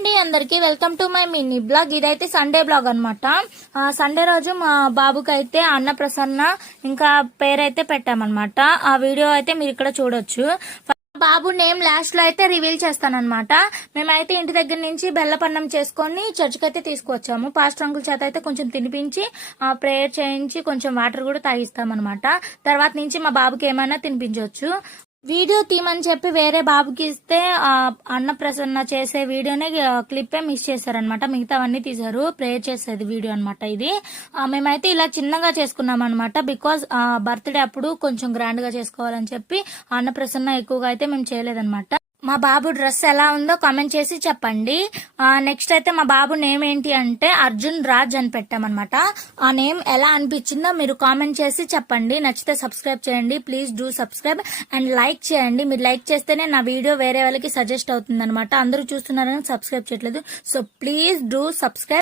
అండి అందరికి welcome to my mini blog. ఇదైతే సండే బ్లాగ్ అనమాట. సండే రోజు మా బాబుకి అయితే అన్నప్రసన్న ఇంకా పేరైతే పెట్టామన్నమాట. ఆ వీడియో అయితే మీరు ఇక్కడ చూడొచ్చు. బాబు నేమ్ లాస్ట్ లో అయితే రివీల్ చేస్తానన్నమాట. మేమైతే ఇంటి దగ్గర నుంచి బెల్లపన్నం చేసుకొని చర్చికి అయితే తీసుకువచ్చాము. పాస్టర్ అంకుల్ చేత అయితే కొంచెం తినిపించి ప్రేయర్ చేయించి కొంచెం వాటర్ కూడా తాగిస్తామన్నమాట. తర్వాత నుంచి మా బాబుకి ఏమైనా తినిపించవచ్చు. వీడియో తీయమని చెప్పి వేరే బాబుకి ఇస్తే అన్నప్రసన్న చేసే వీడియోనే క్లిప్పే మిస్ చేశారనమాట. మిగతావన్నీ తీశారు. ప్రేయర్ చేసేది వీడియో అనమాట ఇది. మేమైతే ఇలా చిన్నగా చేసుకున్నాం అనమాట. బికాజ్ బర్త్డే అప్పుడు కొంచెం గ్రాండ్ గా చేసుకోవాలని చెప్పి అన్నప్రసన్న ఎక్కువగా అయితే మేము చేయలేదన్నమాట. మా బాబు డ్రెస్ ఎలా ఉందో కామెంట్ చేసి చెప్పండి. నెక్స్ట్ అయితే మా బాబు నేమ్ ఏంటి అంటే అర్జున్ రాజ్ అని పెట్టామన్నమాట. ఆ నేమ్ ఎలా అనిపించిందో మీరు కామెంట్ చేసి చెప్పండి. నచ్చితే సబ్స్క్రైబ్ చేయండి. Please do subscribe and like చేయండి. మీరు లైక్ చేస్తేనే నా వీడియో వేరే వాళ్ళకి సజెస్ట్ అవుతుంది అనమాట. అందరూ చూస్తున్నారని సబ్స్క్రైబ్ చేయట్లేదు. So please do subscribe.